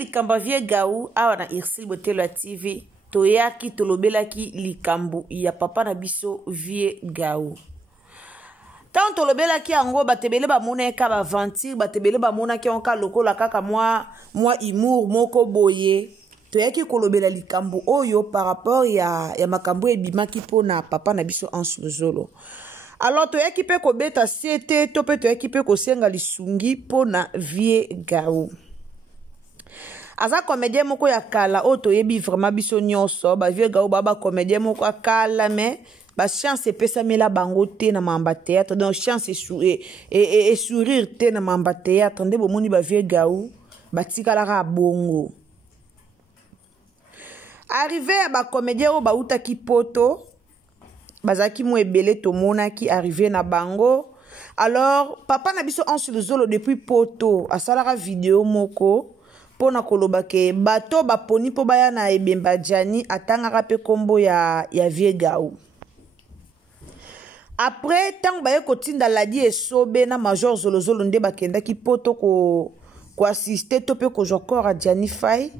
likambo vie Gaou awa na Irsil Botelo TV toyaki tolobelaki likambo ya papa na biso vie Gaou. Tant tolobelaki yango batebele ba moneka ba aventure batebele ba monaki onka lokola kaka moi humour moko boye toyaki kolobela likambo oyo par rapport ya makambo ebimaki pona papa na biso Anse Luzolo. Alors toyaki pe ko beta siete to pe toyaki pe ko senga lisungi pona vie Gaou. Aza comédien moko ya kala o toyebi vraiment biso nyonso ba vie Gaou baba comédien moko ya kala mais ba chance pesa mela bango te na mamba théâtre donc chance et sourire te na mamba théâtre nde bomoni ba vie Gaou batikala bongo. Arrivé à ba comédien o ba utaki poto bazaki mo ebele to monaki arrivé na bango. Alors papa na biso Anse Luzolo depuis poto asalara vidéo moko pona koloba ke bato baponi po baya na ebemba jani atangaka pe kombo ya vie Gaou. Après tant baye kotinda ladi esobe na major Zolozolo nde bakenda ki poto ko assister to pe ko jokora Jani Fay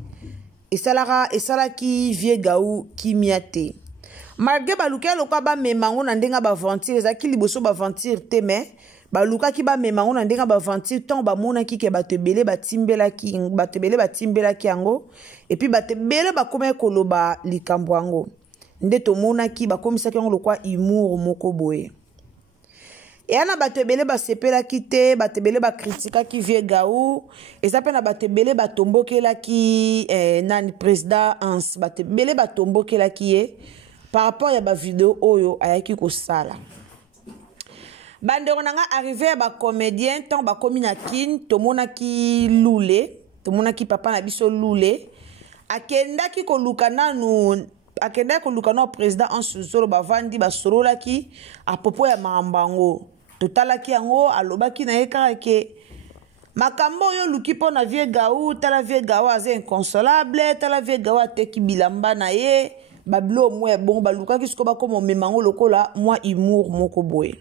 esala ki vie Gaou ki miate. Malgré baluka lokwa ba memango na ndenga ba aventure ezaki liboso ba aventure te mais baluka ki ba memango na ndenga ba aventure tant ba mona ki ke batebele batimbelaki yango et puis batebele bakoma koloba likambo yango nde to mona ki bakomisaki yango lokwa humour moko boye. Et ana batebele basepelaki te batebele bakritikaki vie Gaou eza pe na batebele batombokelaki nani président Anse batebele batombokelaki ye par rapport ya ba vidéo oyo ayaki kosala. Bandero nanga arrivé à ba comédien tant ba komi na kin tomonaki lule tomonaki papa na biso lule akendaki koluka nanu akendaki koluka na président Anse Luzolo bavandi basololaki a propos ya makambango totalaki yango alobaki na yekaka ke makambo oyo luki po na vie Gaou tala vie Gaou aza inconsolable tala vie Gaou ateki bilamba na ye bablo mwe bon balukaki siko bakoma memango lokola moi humour moko boye.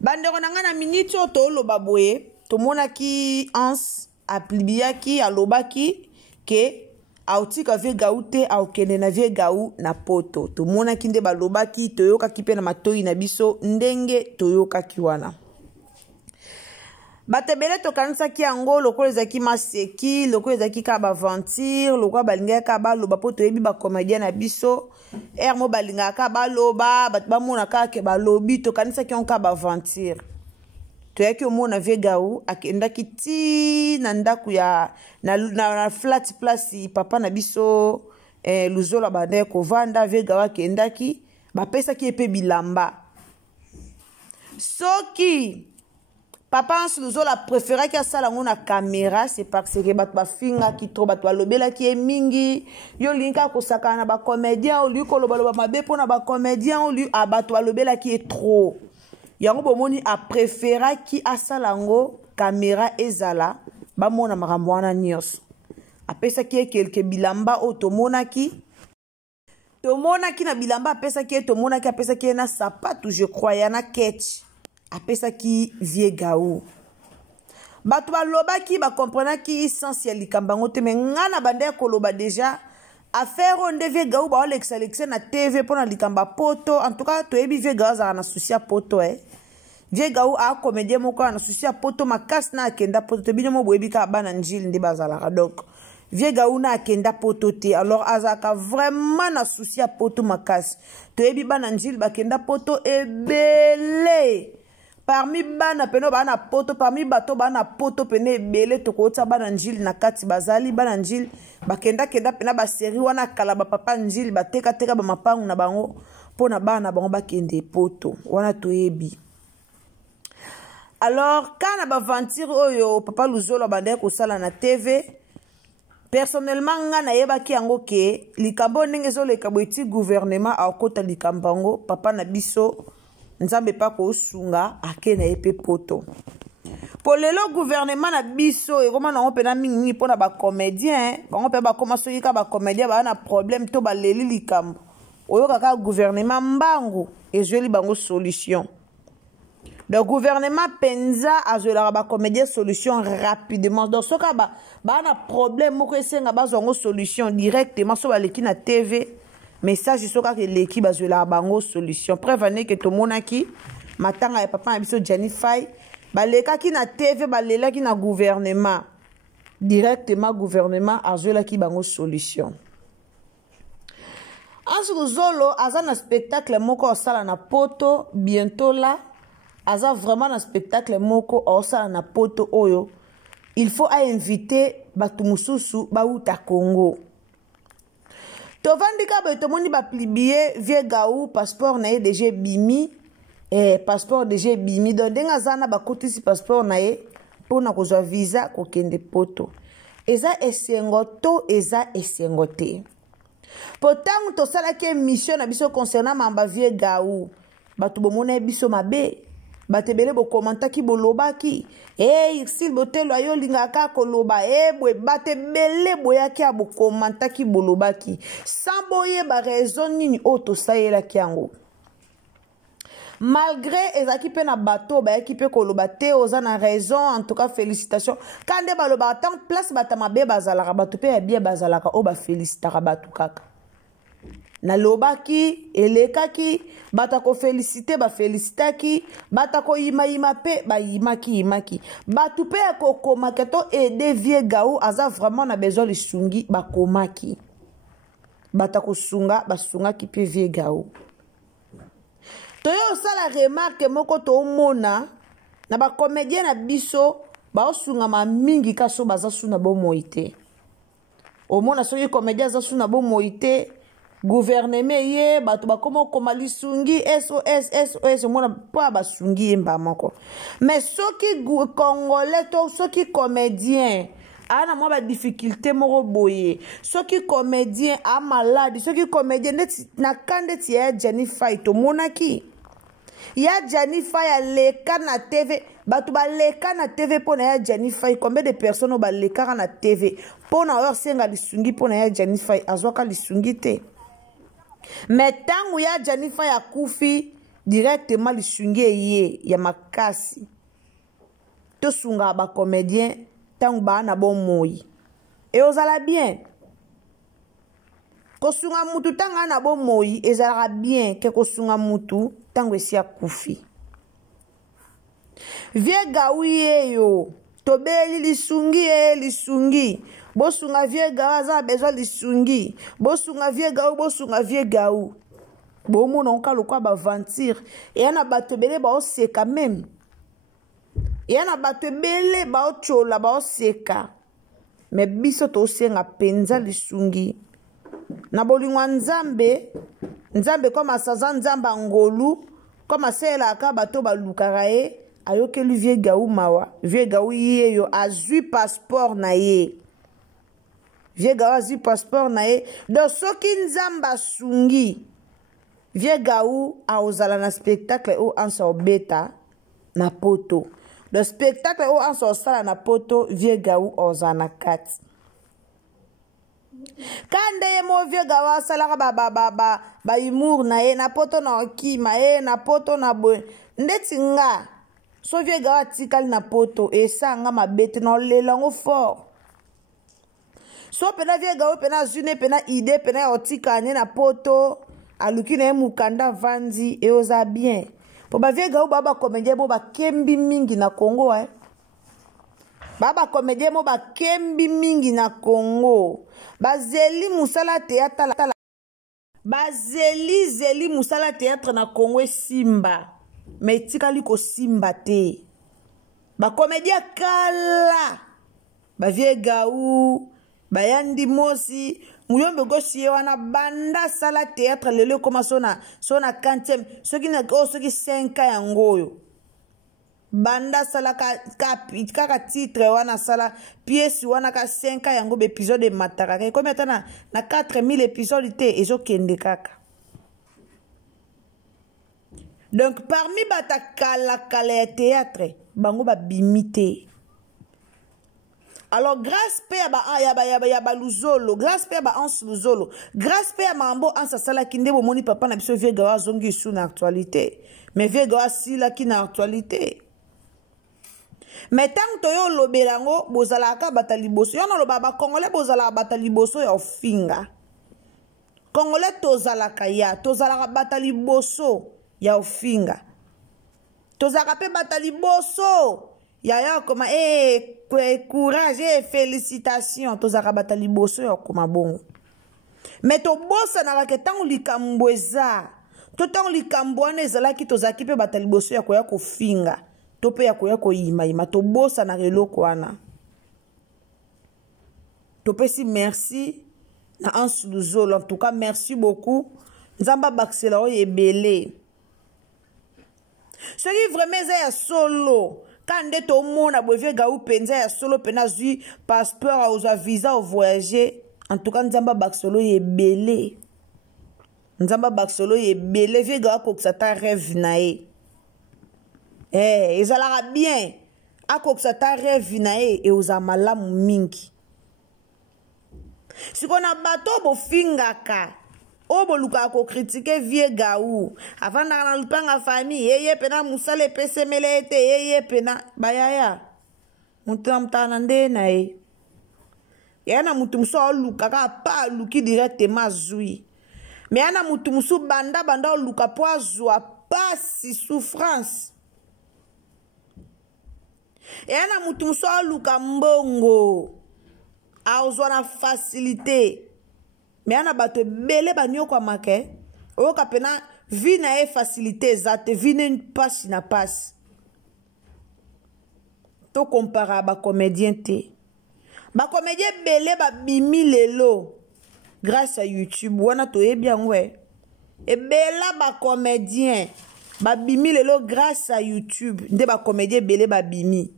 Bandeko nanga na minute o toloba boye tomonaki Anse aplibiaki alobaki ke autika vie Gaou te aokende na vie Gaou na poto tomonaki nde balobaki toyokaki pe na matoi na biso ndenge toyokaki wana. Batebele tokanisaki yango lokola ezaki maseki lokola ezaki ka ba aventure lokola balingaka ka baloba po toyebi ba comédien na biso mo balingaka ka baloba bat bamona ka ke balobi tokanisaki yango ka ba aventure toyaki omona vie Gaou akendaki ti na ndaku ya na flat place papa na biso Luzolo bande kovanda vie Gaou akendaki bapesaki epe bilamba soki papa Anse Luzolo préféré que ça la na caméra c'est parce que bat ba finga ki trop bat lobela ki mingi yo linka ko sakana ba comédien ou lui ko loba mabe pona ba comédien ou lui abat lobela ki est trop yango bomoni a préféré ki asalango caméra ezala ba mona makambo wana nyos apesa ki quelque bilamba otomonaki na bilamba apesa ki tomonaki apesa ki na sapato je crois yana ketch apesa ki vie Gaou bato balobaki bakomprenaki essentiel likambango te mais ngana bande koloba déjà affaire onde vie Gaou ba Alexa na TV pona likamba poto en tout cas toyebi vie Gaou za na souci ya poto vie Gaou a comédien moko na souci ya poto makasi na akenda poto te bino mo boyebi ka bana njili nde bazalaka donc vie Gaou na akenda poto te alors azaka vraiment na souci ya poto makasi toyebi bana njili bakenda poto ebele parmi bana peno bana poto parmi bato bana poto pene ebele tokota bana njili na kati bazali bana njili bakenda pena ba série wana kala ba papa njili bateka ba mapangu na bango pona bana bango bakende poto wana toyebi. Alors kana ba aventure oyo papa Luzolo bande ko sala na TV personnellement nga na yebaki yango ke likambo ndenge zo lekabo eti gouvernement akota likambango papa na biso nzambe pa ko sunga akena epe poto po lelo gouvernement na biso e koma na opena mingi pona ba comédien bango pe ba koma soki ka ba comédien ba na problème to ba leli likambo oyo kaka gouvernement mbango ezweli bango solution Le gouvernement penza azola ba comédien solution rapidement. Donc soka ba na problème moko esenga bazongo solution directement so ba leki na TV. Message soka ke leki bazola bango solution. Preuve que to monaki matanga ya papa na biso Jennifer ba lekaki na TV ba lelaki na gouvernement. Directement gouvernement azola ki bango solution. Ansu Zolo aza na spectacle moko osala na poto bientôt là. Aza vraiment un spectacle moko osala na poto oyo. Il faut inviter batu mususu bauta Congo. Tovandika ba tomoni ba plibier vie gaou passeport na ye DG bimi passeport DG bimi donc denga zana ba kotisi passeport na ye pona kozwa visa ko kende poto. Eza esengo to eza esengo te. Potangu to sala ke mission na biso concernant mamba vie gaou. Batu bomona biso mabe. Batebele bo komantaki bolobaki s'il botelo ayo lingaka koloba bwe batebele boyaki abo komantaki bolobaki sans boye ba raison nini oto sayela kiango malgré ezaki pe na bateau bayaki pe koloba te oza na raison en tout cas félicitations kande baloba tant place batamabe bazalaka batu pe ya bien bazalaka o ba félicitaka batu kaka na lobaki elekaki batako féliciter ba félicitaki batako yima pe ba yimaki batu pe ko komaka to aider vie gaou aza vraiment na besoin de sungi ba komaki batako sunga basunga ki pe vie gaou to yo sala remarque moko to mona na ba comédien na biso ba osunga ma mingi kaso baza suna bo moite o mona soki comédien za suna bo moite gouvernement ye batu bakoma koma lisungi SOS mona pa basungi mba moko mais soki congolais to soki comédien ana mo ba difficulté moko boye soki comédien a malade soki comédien na kande ti ya Jennifer to monaki ya Jennifer ya leka na TV batu ba leka na TV pona ya Jennifer combien de personnes ba leka na TV pona or senga lisungi pona ya Jennifer azwaka lisungi te. Mais tangu ya Jennifer ya kufi directement lisungi ye ya makasi to sunga ba comédien tangu ba na bon moi et ozala bien ko sunga mutu tanga na bon moi ezala bien ke ko sunga mutu tangu esi ya kufi vie gawi yo to beli lisungi bosunga vie gaou za besoin lisungi bosunga vie gaou bomo na onka lokwa ba ventir et yana bato bele ba oseka même yana bato bele ba ochola ba oseka mais biso to senga penza lisungi na bolingwa nzambe comme asaza nzamba ngolu comme asela ka bato ba lukara ye ayokeli vie gaou mawa vie gaou ye yo azui passeport na ye vie gaou azui passeport na ye donc soki nzamba sungi vie gaou aozala na spectacle o ansa obeta na poto le spectacle o ansa osala na poto vie gaou ozala na kati kande ye mo vie gaou asalaka ba humour na ye na poto na okima ye na poto na boye ndeti nga so vie gaou atikali na poto esanga mabete na olelango fort so pena vie gaou pena zune pena ide pena otikane na poto aluki na ye mukanda vandi e oza bien po ba vie gaou baba comédien bo ba kembi mingi na Congo baba comédien mo ba kembi mingi na Congo bazeli musala théâtre bazeli musala théâtre na Congo simba mais tikali ko simba te ba comédien kala ba vie gaou bayandi mosi muyombe gosi wana banda sala théâtre lelo koma sona 40e soki na soki 5 ya ngoyo banda sala kaka titre wana sala pièce wana ka 5 ya ngo épisode mataka comme atana na 4000 épisodes te ezokende kaka donc parmi bata kala ya théâtre bango ba bimité Alors grâce pe ya ba luzolo, grâce pe ba ans luzolo, grâce pe ya mambo ansa sala kinde bo moni papa na biso vie gawa zongi sous na actualité. Mais vie gawa sila ki na actualité. Mais tant to yo lobelango bozalaka batali boso. Yo no loba ba congolais bozala batali boso ya ofinga. Congolais tozalaka ya, tozalaka batali boso ya ofinga. Tozalaka pe batali boso. Yaya koma courage félicitations tozaka batali boso ya koma bongo. Mais to bosa na ke tangu likambo eza. To tangu likambo wana ezalaki tozaki pe batali boso ya koya kofinga. To pe ya koya koyima to bosa na reloko wana. To pe si merci na Anse Luzolo. En tout cas merci beaucoup. Nzamba baksela o ebele. Ce qui vraiment est solo. Quand on est au monde, on a solo pena zui passeport aux visa au voyager. En tout cas, Nzamba Baksolo est belé. Nzamba Baksolo est belé. Vieux gars, que ça t'a rêve nae. Eh, ils allaient bien. A que ça t'a rêve nae et aux amalam minki. Si on a bateau bo fingaka. Obo luka ko critiquer vieux gaou avant na lupanga famille yeye pena musale pese melete yeye pena bayaya mutamtana ndena yana mutumso luka ka pa luki directement zui mais yana mutumso banda luka po azwa pas si souffrance yana mutumso luka mbongo aozwa na facilité. Mais on a battu belé banyo kwa make. O kapena vie na e facilité zate vie ne passe na passe. To compara ba comédien te. Ba comédien belé ba bimi lelo grâce à YouTube. Wana to e bien ouais. Et bela ba comédien ba bimi lelo grâce à YouTube. Nde ba comédien belé ba bimi.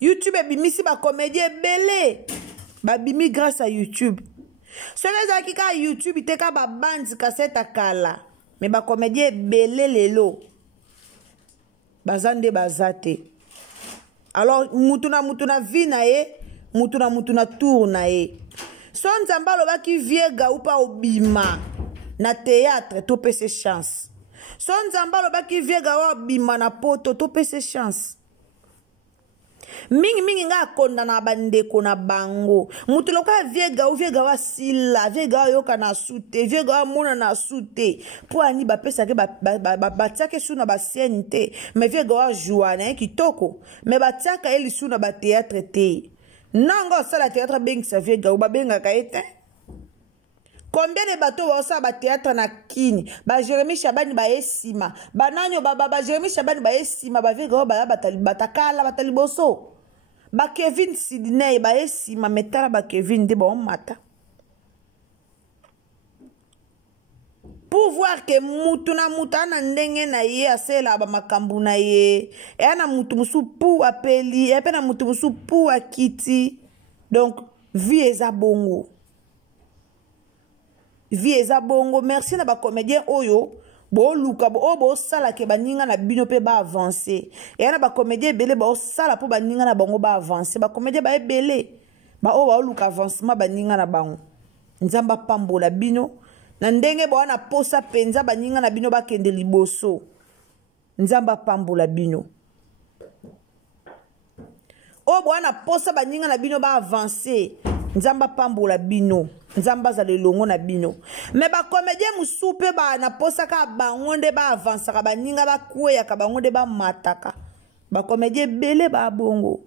YouTube e bimi si ba comédien belé. Babimi grâce à YouTube. Ce qui est YouTube, il y a ba bande cassette à kala. Mais ba comédien belé lelo. Bazande bazate. Alors mutuna vie na e, mutuna tour na e. Son nzamba loba ki vie ga ou pa obima na théâtre to pese chance. Son nzamba loba ki vie ga obima na poto to pese chance. Mingi nga konda na bandeko na bango. Mutu loka viega wa sila, viega yoka na sute, viega mona na sute. Po ani ba pesa ke batiake suna ba sente, mais viega wa joana kitoko, mais batiaka eli suna ba théâtre te. Nango sala théâtre bengi sa viega ba benga ka ete. Combien de bateaux vont ça ba théâtre na kini, ba Jérémy Chabani ba esima, ba nanyo ba Jérémy Chabani ba esima ba viega ba batakala batali boso. Ba Kevin Sidney ba esima metala ba Kevin de bon mata. Pour voir que mutuna mutana ndenge na ye asela ba makambu na ye. E ana mutu musu pou apeli, e pe na mutu musu pou akiti. Donc vie eza bongo. Vie eza bongo. Merci na ba comédien oyo. Bo luka bo sala ke baninga na bino pe ba avancer. Et na ba comédien belé ba sala po baninga na bango ba avancer. Ba comédien ba belé. Ba o ba luka avancement baninga na bango. Nzamba pambola bino. Na ndenge bo na posa penza baninga na bino ba kende liboso. Nzamba pambola bino. O bo na posa baninga na bino ba avancer. Nzamba pambola bino. Nzamba za lelongo na bino. Mais ba comédien musupe ba na posa ka bangonde ba avancer ka baninga ba kweya ka bangonde ba mataka. Ba comédien belé ba bongo.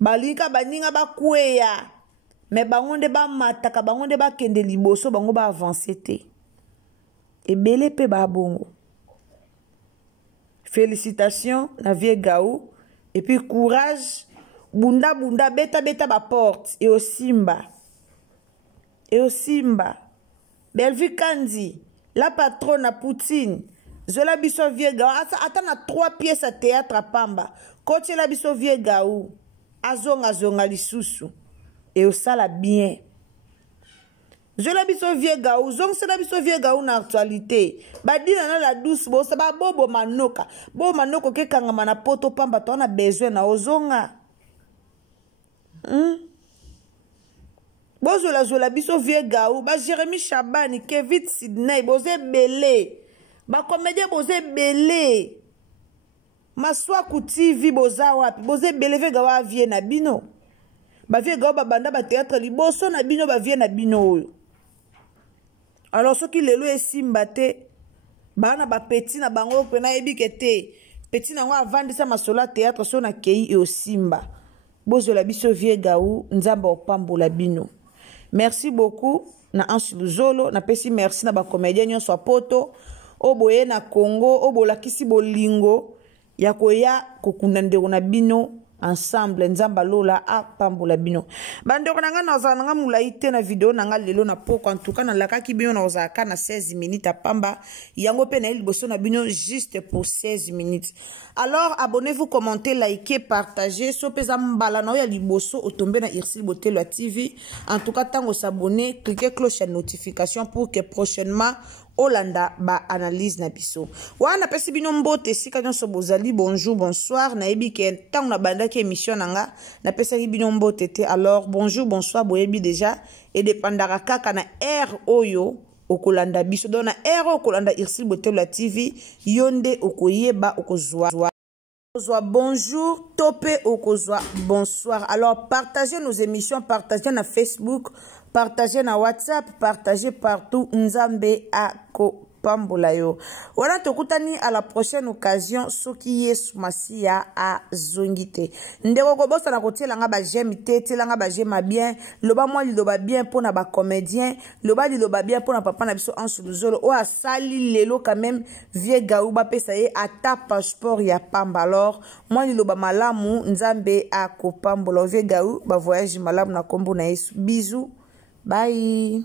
Balika baninga ba kweya. Mais bangonde ba mataka bangonde ba kende liboso bango ba avancer te. Et belé pe ba bongo. Félicitations na vie gaou et puis courage. Bunda beta ba porte et au Simba. Et au Simba. Belvi Kandi, la patronne à Poutine. Zola biso viega. Attends, à 3 pièces à théâtre à Pamba. Coach la biso viega ou. Azonga lisusu. Et au sala bien. Zola biso viega ou. Zong se la biso viega ou na actualité. Badina na la douce bo. Ça ba bobo manoka. Bobo manoko ke kangama na poto Pamba. Toi on a besoin na ozonga. Bozola zola biso vie gaou, ba Jérémy Chabani, Kevin Sidney, boze belé. Ba comédien boze belé. Maswa TV boza wapi, boze belé vie gawa vie na bino. Ba vie gaou ba banda ba théâtre liboso na bino ba vie na bino. Alors ceux qui lelo esimba te, bana ba petit na bango pena ebikete. Petit na ngo avandisa masola théâtre so na kei e osimba. Bozola biso vie gaou, nzamba opambola bino. Merci beaucoup na Ansuluzolo, na pesi merci na ba comédien nyonso poto, oboye na Congo, obolakisi bolingo ya koya kokunda ndeko na bino ensemble nzamba lola a pambola bino. Bandeko nanga naza nanga mulaite na video nanga lelo na poko en tout cas na lakaki bino na ozaka na 16 minutes à pamba yango pe na liboso na bino juste pour 16 minutes. Alors abonnez-vous, commentez, likez, partagez. So pesa mbala na ya liboso otombe na Irsil Botelo TV. En tout cas tango s'abonner, cliquez cloche de notification pour que prochainement Olanda ba analyse na biso. Wana pesi bino mbote sika nyonso bozali bonjour bonsoir na yebi ke tango na banda ki émission nanga na pesa bino mbote te. Alors bonjour bonsoir boyebi déjà et dépendara kaka na R oyo okolanda biso dona R okolanda Irsil Botelo TV yonde okoyeba okozwa bonjour topé okozwa bonsoir. Alors partagez nos émissions, partagez na Facebook, partagez na WhatsApp, partagez partout. Nzambe ako pambola yo. Wana tokutani à la prochaine occasion. Soki yesu masia a zongite. Ndeko kobosa na kotiela nga ba j'aime te, tiela nga ba j'aime bien. Loba moi liloba bien pour na ba comédien. Loba liloba bien pour na papa na biso Ansuluzolo. O asali lelo quand même vie gaou ba pesa ye ata passeport ya pamba. Alors moi liloba malamu nzambe ako pambola vie gaou ba voyage malamu na kombo na Yesu. Bisous. Bye.